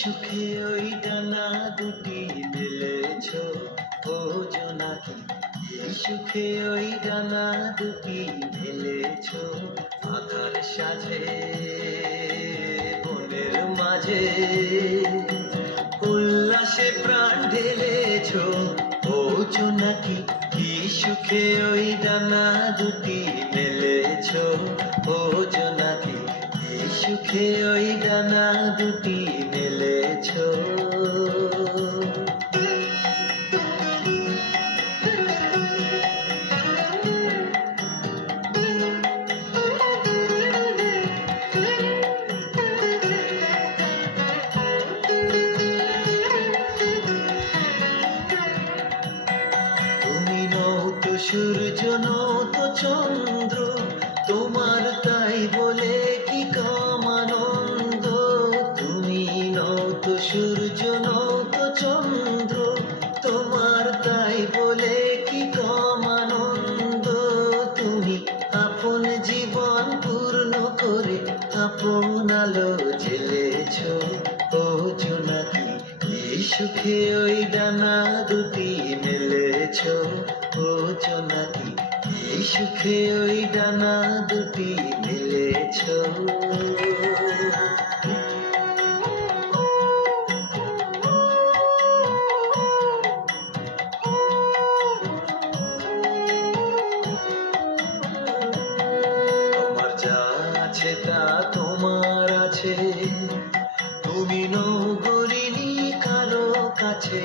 সুখে ওই ডানা দুটি মেলেছ ও জোনাকি, এই সুখে ওই ডানা দুটি মেলেছ আধার সাজে বনের মাঝে, উল্লাসে প্রাণ ঢেলেছ ও জোনাকি, কি সুখে ওই ডানা দুটি মেলেছ ও জোনাকি, এই সুখে ওই ডানা দুটি মেলেছ। তুমি নও তো সূর্য, নও তো চন্দ্র, তোমার তাই বলে কি কম আনন্দ। তুমি নও তো সূর্য, নও তো চন্দ্র, তোমার তাই বলে কি কম আনন্দ। তুমি আপন জীবন পূর্ণ করে আপন আলো জ্বেলেছ ও জোনাকি, এই সুখে ওই ডানা দুটি মেলেছ ও জোনাকি, এই সুখে ওই ডানা দুটি মেলেছ। তোমার যা আছে তা তোমার আছে, তুমি নগরিনী কারো কাছে।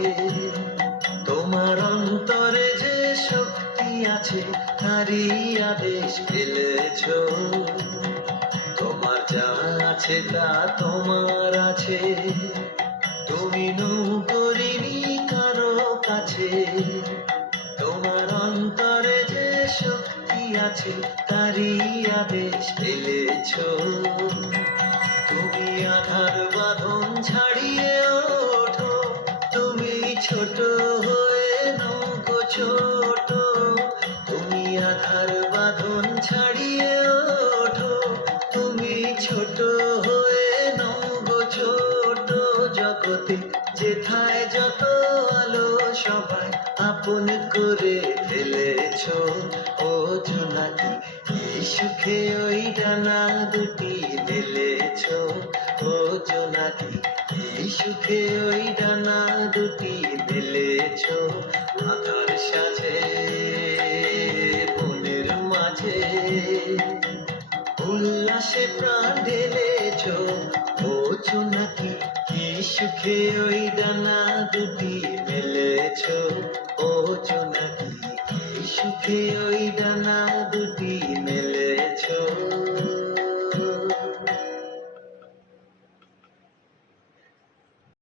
তোমার অন্তরে যে শক্তি আছে তারই আদেশ ফেলেছ। তোমার যা আছে তা তোমার আছে, তুমি নগরিনী কারো কাছে। তোমার অন্তরে যে শক্তি আছে তারই আদেশ ফেলেছ। তুমি আধার বাঁধন ছাড়িয়ে ওঠো, তুমি ছোট হয়ে নৌকো ছোট। তুমি আধার বাঁধন ছাড়িয়ে ওঠো, তুমি ছোট হয়ে নৌকো ছোট। জগতে যেথায় যত আলো সবাই আপন করে ফেলেছ ও জোনাকি, এই সুখে ওই ডানা দুটি মেলেছ ও জোনাকি, এই সুখে ওই ডানা দুটি মেলেছ আধার সাজে বনের মাঝে, উল্লাসে প্রাণ ঢেলেছ ও জোনাকি, কি সুখে ওই ডানা